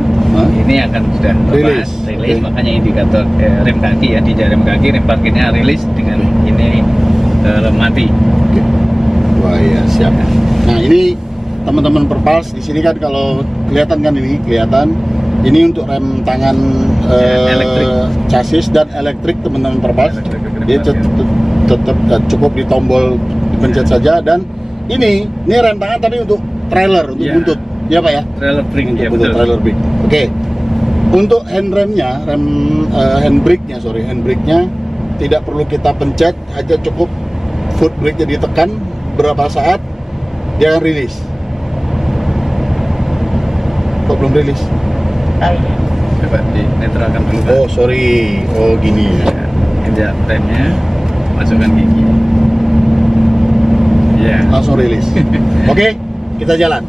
ini akan sudah lepas, rilis. Makanya indikator rem kaki ya, di rem kaki, rem parkirnya rilis dengan ini mati. Oke. Wah ya, siap. Nah ini teman-teman Perpals, di sini kan kalau kelihatan kan ini untuk rem tangan elektrik, chassis dan elektrik teman-teman Perpals. Dia tetap cukup di tombol dipencet saja, dan ini rem tangan tapi untuk trailer, untuk buntut. Ya Pak ya? Trailer brake, untuk ya betul. Betul. Trailer brake. Oke. Untuk handremnya, handbrake-nya tidak perlu kita pencet, aja cukup foot brake-nya ditekan berapa saat dia akan rilis. Kok belum rilis? Coba dinetralkan dulu. Oh sorry, oh gini ya. Injak remnya, masukkan gigi. Ya. Langsung rilis. Oke, kita jalan.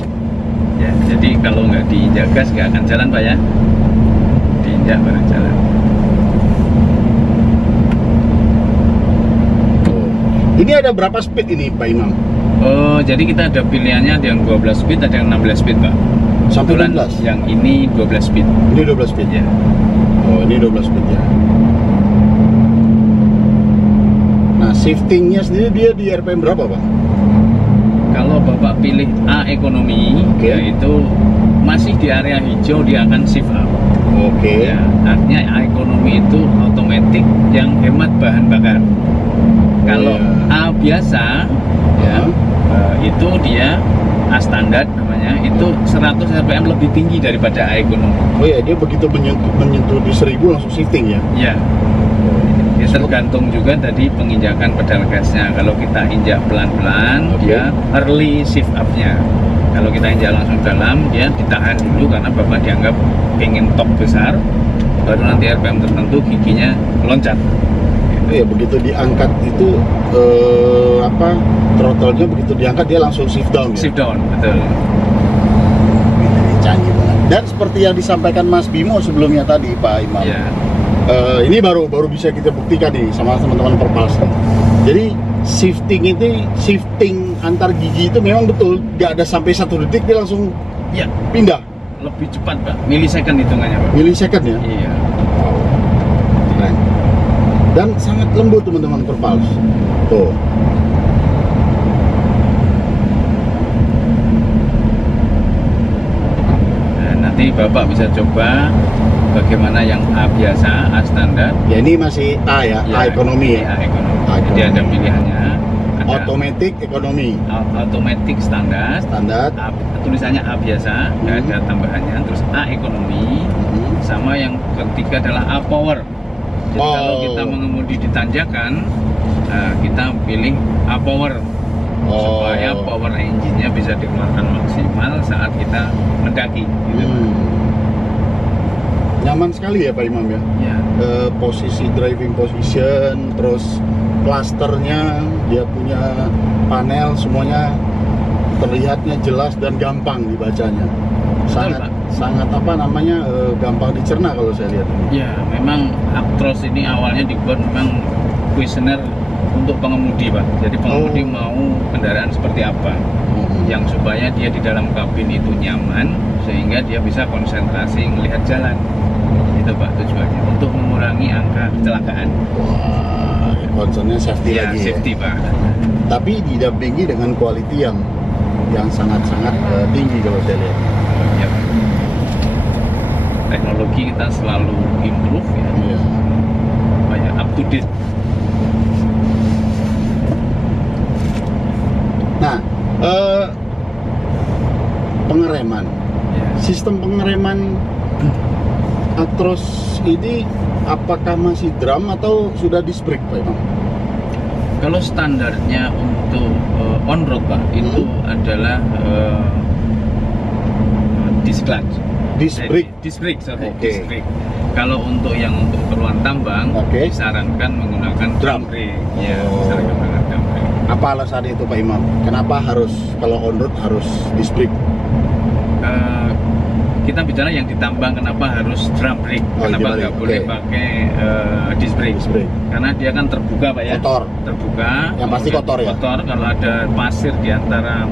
Ya, jadi kalau nggak diinjak gas nggak akan jalan Pak ya. Diinjak baru jalan. Ini ada berapa speed ini Pak Imam? Oh, jadi kita ada pilihannya, ada yang 12 speed, ada yang 16 speed Pak. Sampai Kebetulan 12? Yang ini 12 speed. Ini 12 speed Ya. Oh, ini 12 speed ya. Nah, shiftingnya sendiri dia di RPM berapa Pak? Kalau Bapak pilih A ekonomi, yaitu masih di area hijau dia akan shift up. Oke. Ya, artinya A ekonomi itu otomatis yang hemat bahan bakar. Kalau A biasa ya itu dia A standar namanya itu 100 rpm lebih tinggi daripada A ekonomi. Oh ya, dia begitu menyentuh di 1000 langsung shifting ya? Ya. Ya tergantung juga tadi penginjakan pedal gasnya. Kalau kita injak pelan-pelan, dia early shift up-nya. Kalau kita injak langsung dalam, dia ditahan dulu karena Bapak dianggap pengen top besar, baru nanti RPM tertentu giginya loncat. Ya begitu diangkat itu throttle-nya begitu diangkat dia langsung shift down. Shift down, betul. Ini canggih banget. Dan seperti yang disampaikan Mas Bimo sebelumnya tadi, Pak Imam. Ya. Ini baru bisa kita buktikan nih sama teman-teman Perpals. Jadi shifting antar gigi itu memang betul nggak ada sampai 1 detik dia langsung pindah. Lebih cepat Pak, milisecond hitungannya Pak. Milisecond ya? Iya. Keren. Dan sangat lembut teman-teman Perpals. Tuh. Nah, nanti Bapak bisa coba bagaimana yang A biasa, A standar. Ya ini masih A ya, A ekonomi ya. A ekonomi. A ekonomi. Jadi ada pilihannya. Ada automatic ekonomi. Automatic standar. Standar. Tulisannya A biasa, nggak ada tambahannya. Terus A ekonomi. Sama yang ketiga adalah A power. Jadi kalau kita mengemudi di tanjakan, kita pilih A power. Supaya power engine-nya bisa dikeluarkan maksimal saat kita mendaki. Gitu. Nyaman sekali ya Pak Imam ya. Ya. Posisi driving position, terus clusternya, dia punya panel, semuanya terlihatnya jelas dan gampang dibacanya. Sangat gampang dicerna kalau saya lihat ini. Ya, memang Actros ini awalnya dibuat memang kuesioner untuk pengemudi Pak. Jadi pengemudi mau kendaraan seperti apa, yang supaya dia di dalam kabin itu nyaman, sehingga dia bisa konsentrasi melihat jalan. Itu Pak tujuannya, untuk mengurangi angka kecelakaan. Wah, concernnya safety lagi safety ya? Pak. Tapi didampingi dengan quality yang sangat-sangat tinggi kalau saya lihat. Ya, Pak. Teknologi kita selalu improve ya. Iya. Banyak up to date. Nah, pengereman. Sistem pengereman Actros ini apakah masih drum atau sudah disc brake Pak Imam? Kalau standarnya untuk on road Pak, itu adalah disc clutch. Disc brake. Disc brake, sorry. Disc brake. Kalau untuk keperluan tambang, disarankan menggunakan drum brake. Ya, disarankan menggunakan drum brake. Apa alasan itu Pak Imam? Kenapa harus kalau on road harus disc brake? Kita bicara yang ditambang, kenapa harus drum brake? Kenapa nggak boleh pakai disc brake? Karena dia kan terbuka Pak ya. Kotor. Terbuka. Yang pasti kotor ya. Kotor. Kalau ada pasir di antara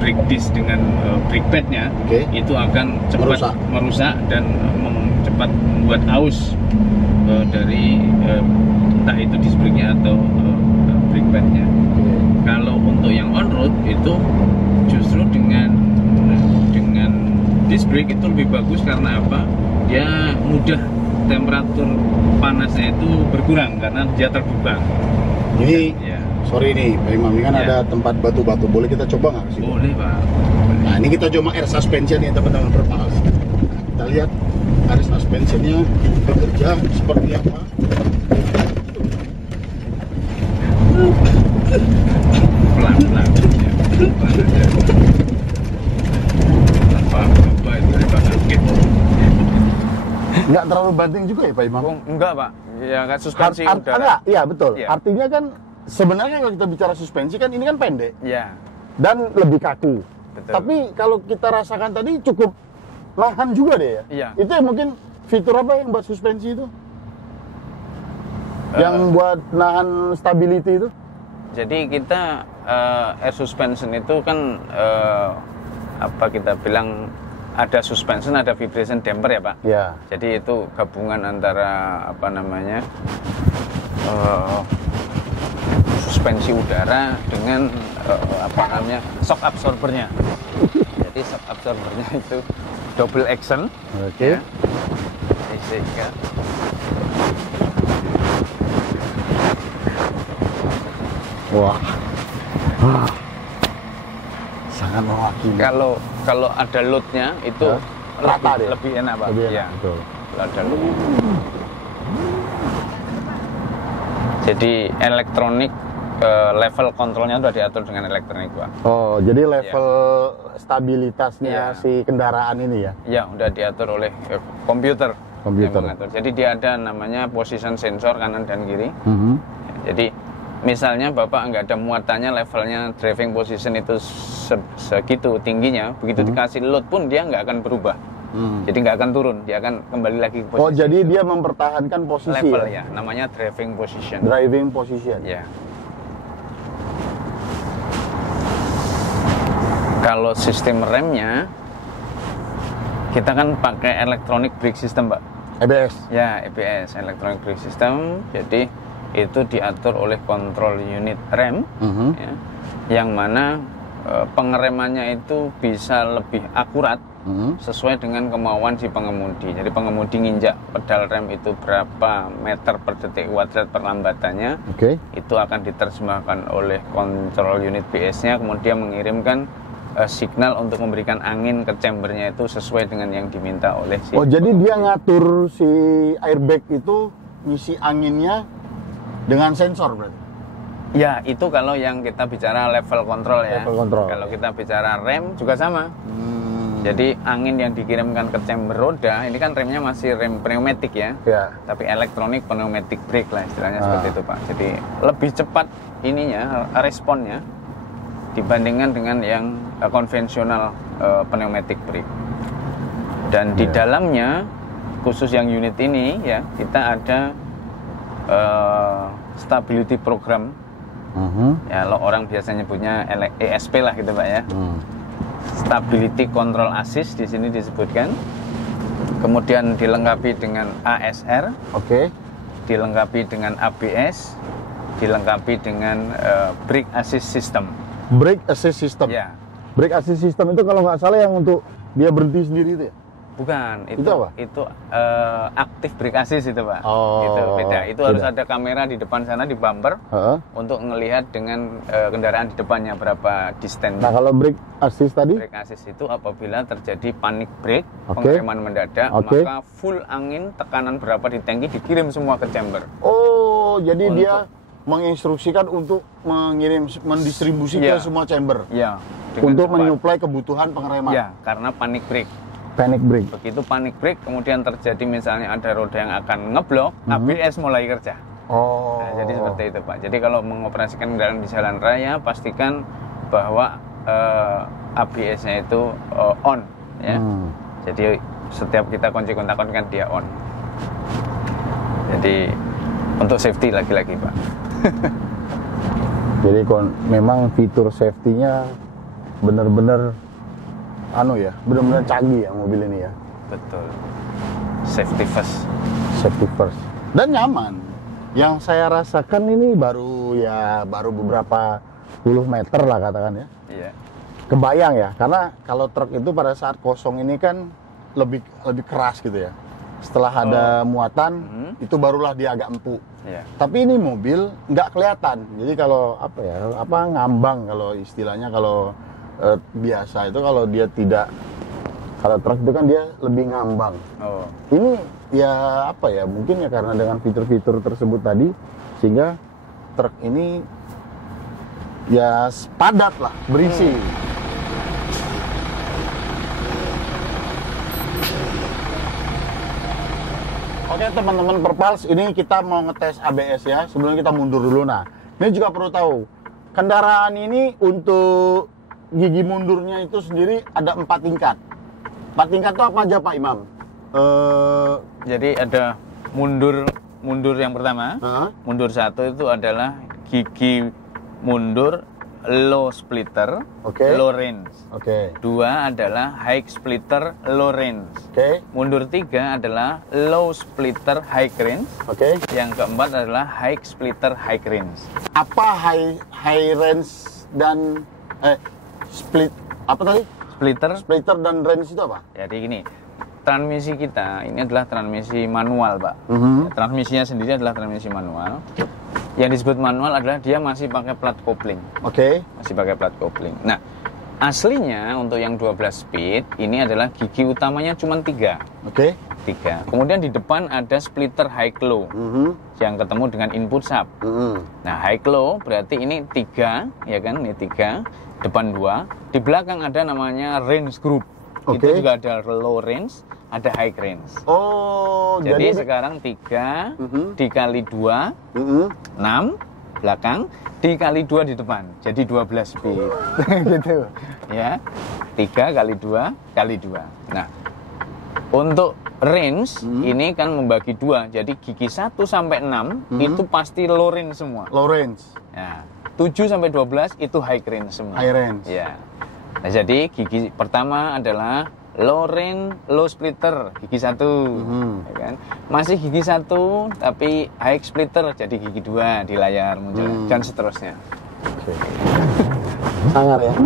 brake disc dengan brake padnya, itu akan cepat merusak dan cepat membuat aus dari entah itu disc brake-nya atau brake pad-nya. Kalau untuk yang on road itu justru dengan disc brake itu lebih bagus karena apa? Dia mudah, temperatur panasnya itu berkurang karena dia terbuka. Ini sorry nih Pak Imam, ini kan ada tempat batu-batu, boleh kita coba nggak sih? Boleh Pak. Nah ini kita coba air suspension ya teman-teman Perpals. Kita lihat air suspensionnya bekerja seperti apa. Pelan-pelan. Nggak terlalu banting juga ya Pak Imam? Enggak Pak, ya kan suspensi udara. Enggak, iya betul. Ya. Artinya kan sebenarnya kalau kita bicara suspensi kan ini kan pendek. Iya. Dan lebih kaku. Betul. Tapi kalau kita rasakan tadi cukup nahan juga deh ya. Iya. Itu yang mungkin fitur apa yang buat suspensi itu? Yang buat nahan stability itu? Jadi kita air suspension itu kan apa kita bilang ada suspension, ada vibration damper ya Pak. Ya. Jadi itu gabungan antara apa namanya suspensi udara dengan apa namanya shock absorbernya. Jadi shock absorbernya itu double action. Oke. Ya. Sehingga wah. Sangat mewakili. Kalau ada loadnya itu lebih enak, Pak. Lebih enak, ya. betul. Kalau ada loadnya. Jadi elektronik level kontrolnya sudah diatur dengan elektronik, Pak. Oh, jadi level stabilitasnya si kendaraan ini ya? Ya, udah diatur oleh komputer. Komputer. Yang mengatur. Jadi dia ada namanya position sensor kanan dan kiri. Jadi misalnya Bapak nggak ada muatannya, levelnya driving position itu segitu tingginya, begitu dikasih load pun dia nggak akan berubah. Jadi nggak akan turun, dia akan kembali lagi ke posisi. Oh, jadi dia mempertahankan posisi level ya? Namanya driving position. Driving position. Ya. Kalau sistem remnya, kita kan pakai electronic brake system, Pak. EBS? Ya, EBS, electronic brake system. Jadi itu diatur oleh control unit rem, ya, yang mana pengeremannya itu bisa lebih akurat sesuai dengan kemauan si pengemudi. Jadi pengemudi nginjak pedal rem itu berapa meter per detik watt perlambatannya, itu akan diterjemahkan oleh control unit BS-nya, kemudian mengirimkan signal untuk memberikan angin ke chambernya itu sesuai dengan yang diminta oleh si. Oh, jadi dia ngatur si airbag itu ngisi anginnya dengan sensor berarti? Ya, itu kalau yang kita bicara level control ya. Level control. Kalau kita bicara rem juga sama. Jadi angin yang dikirimkan ke chamber roda, ini kan remnya masih rem pneumatik ya. Tapi elektronik pneumatic brake lah istilahnya seperti itu, Pak. Jadi lebih cepat ininya, responnya dibandingkan dengan yang konvensional pneumatic brake. Dan di dalamnya khusus yang unit ini ya, kita ada stability program. Ya, lo orang biasanya nyebutnya ESP lah gitu, Pak ya. Stability Control Assist di sini disebutkan. Kemudian dilengkapi dengan ASR. Dilengkapi dengan ABS, dilengkapi dengan Brake Assist System. Brake Assist System? Ya. Brake Assist System itu kalau nggak salah yang untuk dia berhenti sendiri itu ya? Bukan, itu apa? Itu aktif brake assist itu, Pak. Oh, itu beda. Itu harus ada kamera di depan sana di bumper untuk ngelihat dengan kendaraan di depannya berapa distance. Nah, kalau brake assist tadi? Brake assist itu apabila terjadi panic brake, pengereman mendadak, maka full angin, tekanan berapa di tangki dikirim semua ke chamber. Oh, jadi dia menginstruksikan untuk mendistribusi ke semua chamber. Ya. Untuk menyuplai kebutuhan pengereman. Ya, karena panic brake. Panic brake. Begitu panic brake, kemudian terjadi misalnya ada roda yang akan ngeblok, ABS mulai kerja. Nah, jadi seperti itu, Pak. Jadi kalau mengoperasikan kendaraan di jalan raya, pastikan bahwa ABS-nya itu on, ya. Jadi setiap kita kunci kontak-kontak kan dia on. Jadi untuk safety lagi-lagi, Pak. Jadi memang fitur safety-nya benar-benar benar-benar canggih ya mobil ini ya. Betul. Safety first. Safety first. Dan nyaman. Yang saya rasakan ini baru beberapa puluh meter lah katakan ya. Iya. Kebayang ya, karena kalau truk itu pada saat kosong ini kan lebih keras gitu ya. Setelah ada muatan, itu barulah dia agak empuk. Iya. Tapi ini mobil nggak kelihatan. Jadi kalau ngambang kalau istilahnya kalau biasa itu kalau dia tidak, kalau truk itu kan dia lebih ngambang. Ini ya mungkin ya karena dengan fitur-fitur tersebut tadi sehingga truk ini ya padat lah, berisi. Oke teman-teman Perpals, ini kita mau ngetes ABS ya. Sebelum kita mundur dulu, nah ini juga perlu tahu kendaraan ini untuk gigi mundurnya itu sendiri ada 4 tingkat. 4 tingkat itu apa aja, Pak Imam? Jadi ada mundur yang pertama. Mundur 1 itu adalah gigi mundur low splitter, low range. 2 adalah high splitter, low range. Mundur 3 adalah low splitter, high range. Yang keempat adalah high splitter, high range. Apa high range dan split apa tadi? Splitter dan range itu apa? Jadi gini, transmisi kita ini adalah transmisi manual, Pak. Transmisinya sendiri adalah transmisi manual. Yang disebut manual adalah dia masih pakai plat kopling. Masih pakai plat kopling. Nah, aslinya untuk yang 12 speed ini adalah gigi utamanya cuma 3. 3. Kemudian di depan ada splitter high low yang ketemu dengan input sub. Nah, high low berarti ini 3, ya kan? Ini 3, depan 2. Di belakang ada namanya range group. Itu juga ada low range, ada high range. Jadi sekarang 3 dikali 2, 6 belakang dikali 2 di depan. Jadi 12 speed. Gitu. Ya. 3 kali 2 kali 2. Nah, untuk range ini kan membagi 2. Jadi gigi 1 sampai 6 itu pasti low range semua. Low range. Ya. 7 sampai 12 itu high range semua. High range. Ya. Nah, jadi gigi pertama adalah low range, low splitter, gigi 1. Ya kan? Masih gigi 1 tapi high splitter jadi gigi 2 di layar muncul dan seterusnya. Sangar ya.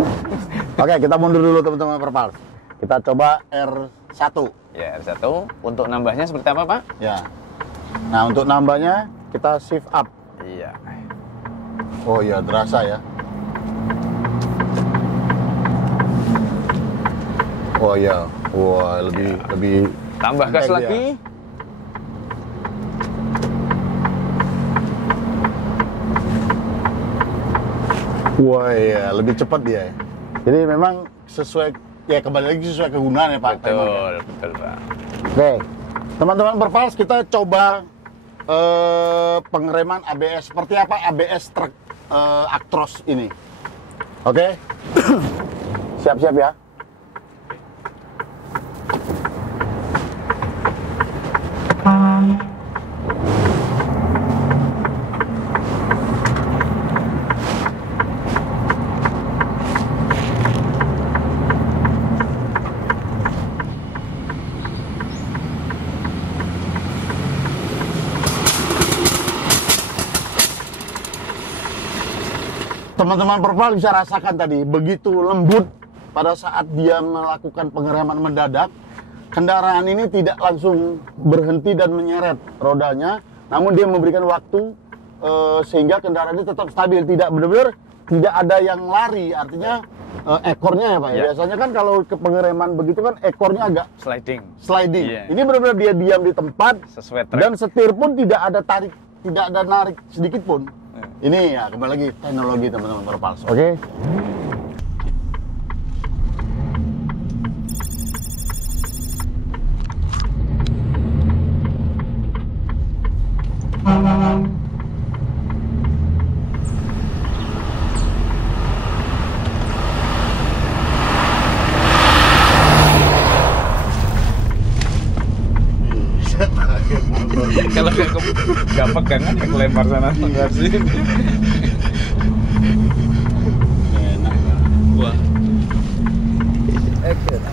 Oke, kita mundur dulu teman-teman Perpals. Kita coba R1. Ya, R1. Untuk nambahnya seperti apa, Pak? Ya. Nah, untuk nambahnya kita shift up. Iya. Oh iya, terasa ya. Oh iya. Wah, lebih tambah gas lagi. Wah iya, lebih cepat dia. Jadi memang sesuai, ya kembali lagi sesuai kegunaan ya Pak. Betul, Pak. Oke, teman-teman Perpals, kita coba pengereman ABS. Seperti apa ABS truk Actros ini. Oke, siap-siap ya. Teman-teman Perpal bisa rasakan tadi, begitu lembut pada saat dia melakukan pengereman mendadak. Kendaraan ini tidak langsung berhenti dan menyeret rodanya, namun dia memberikan waktu sehingga kendaraan ini tetap stabil, tidak benar-benar tidak ada yang lari, artinya ekornya ya Pak. Ya. Biasanya kan kalau ke pengereman begitu kan ekornya agak sliding. Yeah. Ini benar-benar dia diam di tempat dan setir pun tidak ada tarik, tidak ada narik sedikit pun. Ini ya kembali lagi teknologi teman-teman Perpals. Oke. Kalau nggak pegang kan kelempar sana sini.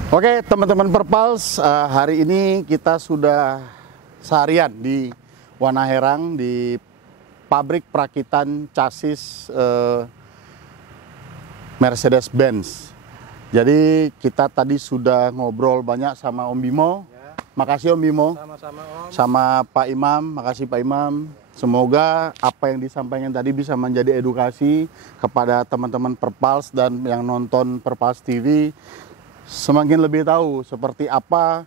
Oke teman-teman Perpals, hari ini kita sudah seharian di Wanaherang di pabrik perakitan chassis Mercedes-Benz. Jadi kita tadi sudah ngobrol banyak sama Om Bimo. Makasih Om Bimo. Sama-sama Om. Sama Pak Imam, makasih Pak Imam. Semoga apa yang disampaikan tadi bisa menjadi edukasi kepada teman-teman Perpals dan yang nonton Perpals TV. Semakin lebih tahu seperti apa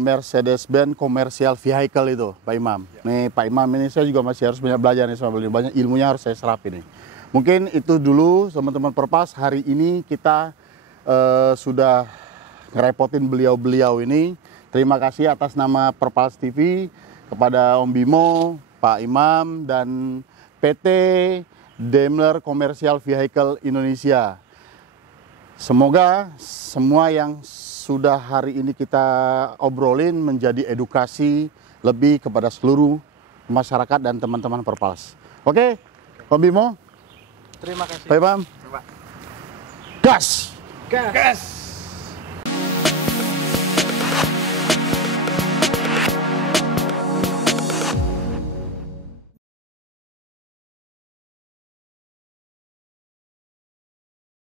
Mercedes-Benz commercial vehicle itu, Pak Imam. Nih Pak Imam ini saya juga masih harus banyak belajar nih sama beliau, banyak ilmunya harus saya serap ini. Mungkin itu dulu teman-teman Perpals, hari ini kita sudah ngerepotin beliau-beliau ini. Terima kasih atas nama Perpals TV kepada Om Bimo, Pak Imam, dan PT Daimler Commercial Vehicle Indonesia. Semoga semua yang sudah hari ini kita obrolin menjadi edukasi lebih kepada seluruh masyarakat dan teman-teman Perpals. Oke, Om Bimo. Terima kasih. Pak Imam. Gas! Gas!